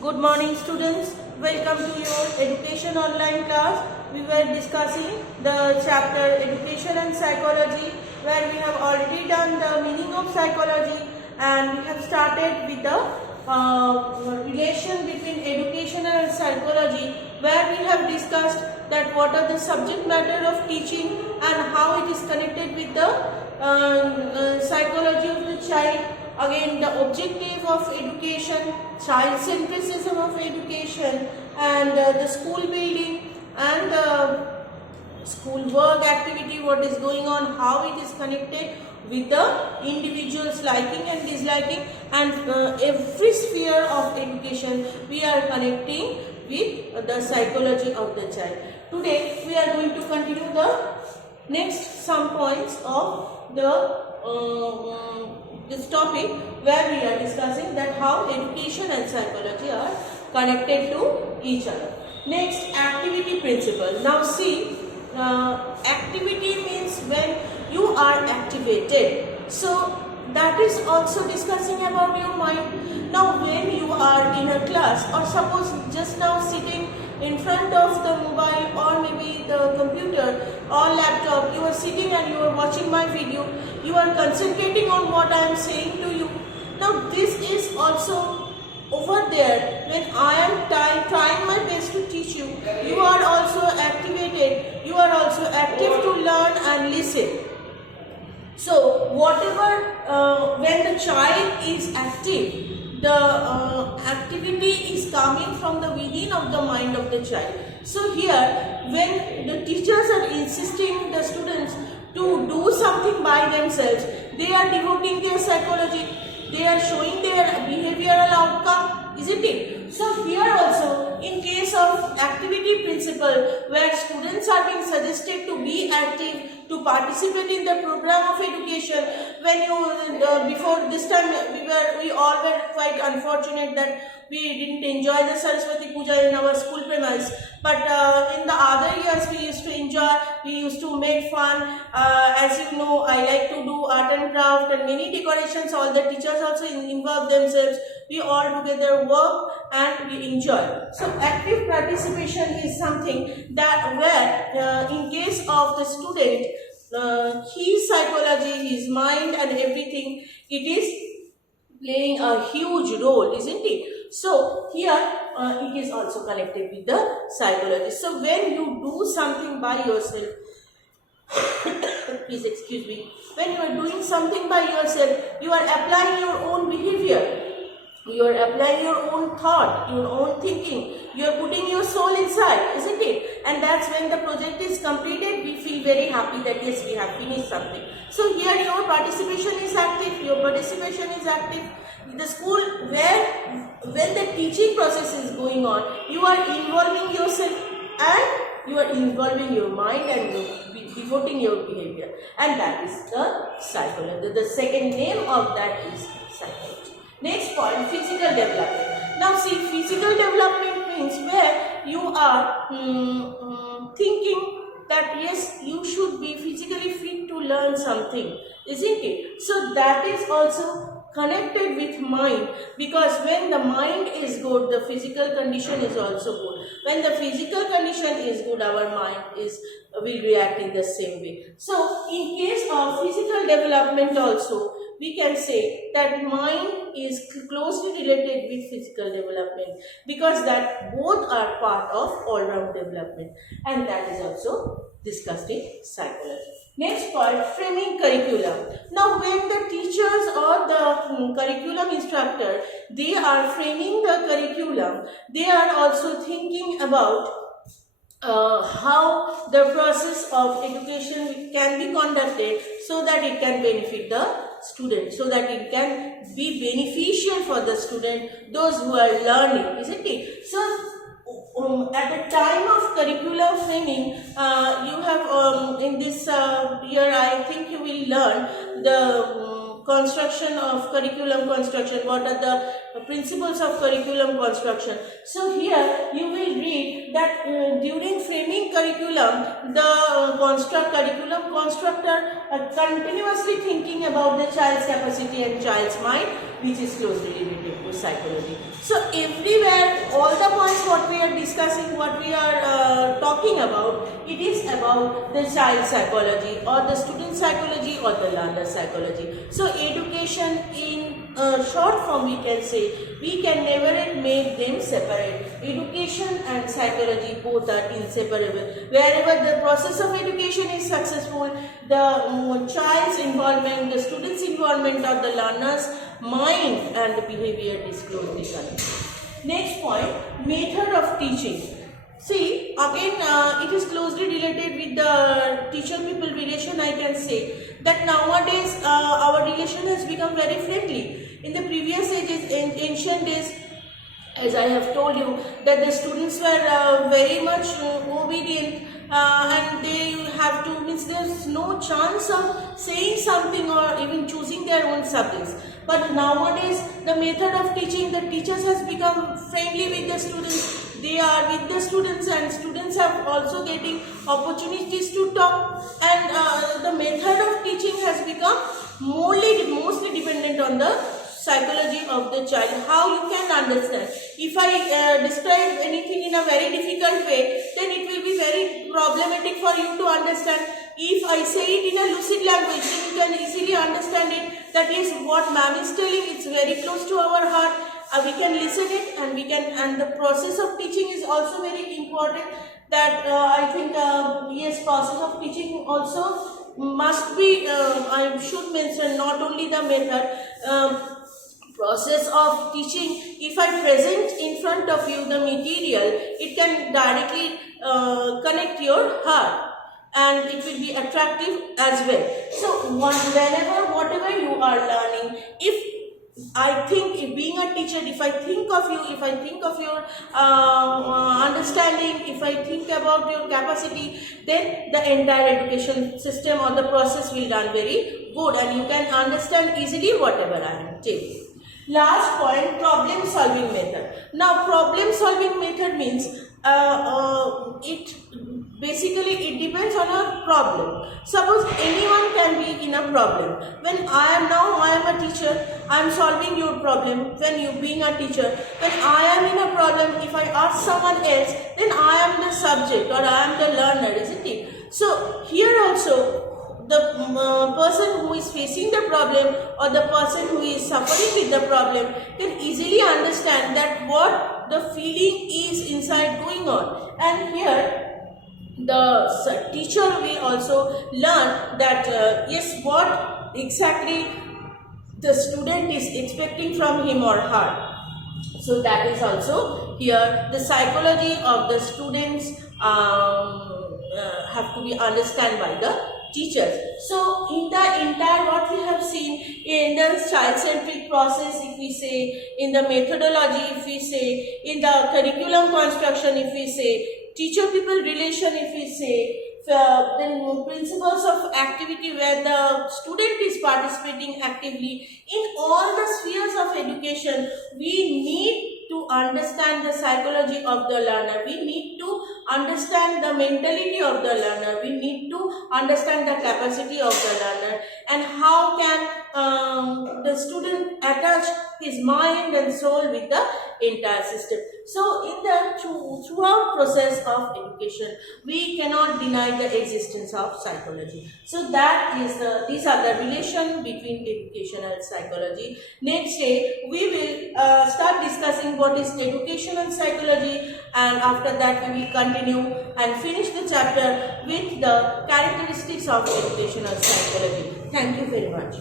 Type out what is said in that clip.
Good morning students, welcome to your education online class. We were discussing the chapter education and psychology, where we have already done the meaning of psychology and we have started with the relation between education and psychology, where we have discussed that what are the subject matter of teaching and how it is connected with the psychology of the child. Again, the objective of education, child centricism of education, and the school building and school work activity, what is going on, how it is connected with the individual's liking and disliking, and every sphere of education we are connecting with the psychology of the child. Today we are going to continue the next some points of the this topic, where we are discussing that how education and psychology are connected to each other. Next, activity principle. Now see, activity means when you are activated. So that is also discussing about your mind. Now when you are in a class, or suppose just now sitting in front of the mobile or maybe the computer or laptop, you are sitting and you are watching my video, you are concentrating on what I am saying to you. Now this is also over there when I am trying my best to teach you. You are also activated, you are also active to learn and listen. So whatever, when the child is active, the activity is coming from the within of the mind of the child. So here, when the teachers are insisting the students to do something by themselves, they are devoting their psychology, they are showing their behavioral outcome, isn't it? So here also, in case of activity principle, where students are being suggested to be active, to participate in the program of education, when you before this time we all were quite unfortunate that we didn't enjoy the Saraswati Puja in our school premise, but in the other years we used to enjoy, we used to make fun. As you know, I like to do art and craft and many decorations. All the teachers also involve themselves. We all together work and we enjoy. So active participation is something that where in case of the student, his psychology, his mind and everything, it is playing a huge role, isn't it? So here it is also connected with the psychology. So when you do something by yourself, please excuse me, when you are doing something by yourself, you are applying your own behavior. You are applying your own thought, your own thinking. You are putting your soul inside, isn't it? And that's when the project is completed, we feel very happy that yes, we have finished something. So here your participation is active, your participation is active. The school where when the teaching process is going on, you are involving yourself and you are involving your mind and you devoting your behavior. And that is the psychology. The second name of that is psychology. Next point, physical development. Now see, physical development means where you are thinking that yes, you should be physically fit to learn something, isn't it? So that is also connected with mind, because when the mind is good, the physical condition is also good. When the physical condition is good, our mind will react in the same way. So in case of physical development also, we can say that mind is closely related with physical development, because that both are part of all-round development, and that is also discussed in psychology. Next point, framing curriculum. Now when the teachers or the curriculum instructor, they are framing the curriculum, they are also thinking about how the process of education can be conducted so that it can benefit the student, so that it can be beneficial for the student, those who are learning, isn't it? So at the time of curriculum framing, you have in this year, I think you will learn the construction of curriculum construction. What are the principles of curriculum construction? So here you will read that during framing curriculum, the curriculum constructor are continuously thinking about the child's capacity and child's mind, which is closely related to to psychology. So everywhere, all the points what we are discussing, what we are talking about, it is about the child psychology or the student psychology or the learner psychology. So education in short form we can say, we can never make them separate. Education and psychology both are inseparable. Wherever the process of education is successful, the child's involvement, the student's involvement or the learner's mind and behavior is closely connected. Next point, method of teaching. See, again it is closely related with the teacher-pupil relation. I can say that nowadays our relation has become very friendly. In the previous ages, in ancient days, as I have told you, that the students were very much obedient and they have to, means there's no chance of saying something or even choosing their own subjects. But nowadays, the method of teaching, the teachers has become friendly with the students. They are with the students and students have also getting opportunities to talk, and the method of teaching has become mostly dependent on the psychology of the child, how you can understand. If I describe anything in a very difficult way, then it will be very problematic for you to understand. If I say it in a lucid language, then you can easily understand it, that is what ma'am is telling, it's very close to our heart. We can listen it and the process of teaching is also very important, that I think yes, process of teaching also must be, I should mention not only the method, process of teaching. If I present in front of you the material, it can directly connect your heart and it will be attractive as well. So whenever, whatever you are learning, if I think, if being a teacher, if I think of you, if I think of your understanding, if I think about your capacity, then the entire education system or the process will run very good and you can understand easily whatever I am telling. Last point, problem solving method. Now problem solving method means it basically depends on a problem. Suppose anyone can be in a problem. When I am a teacher, I am solving your problem. When you being a teacher, when I am in a problem, if I ask someone else, then I am the subject or I am the learner, isn't it? So here also, the person who is facing the problem or the person who is suffering with the problem can easily understand that what the feeling is inside going on. And here the teacher will also learn that yes, what exactly the student is expecting from him or her. So that is also here the psychology of the students have to be understood by the teachers. So in the entire what we have seen in the child-centric process, if we say, in the methodology, if we say, in the curriculum construction, if we say, teacher-pupil relation, if we say, then principles of activity where the student is participating actively, in all the spheres of education, we need to understand the psychology of the learner. We need to understand the mentality of the learner. We need to understand the capacity of the learner and how can the student attach his mind and soul with the entire system. So in the throughout process of education, we cannot deny the existence of psychology. So that is these are the relation between education and psychology. Next day we will start discussing what is education and psychology, and after that we will continue and finish the chapter with the characteristics of education and psychology. Thank you very much.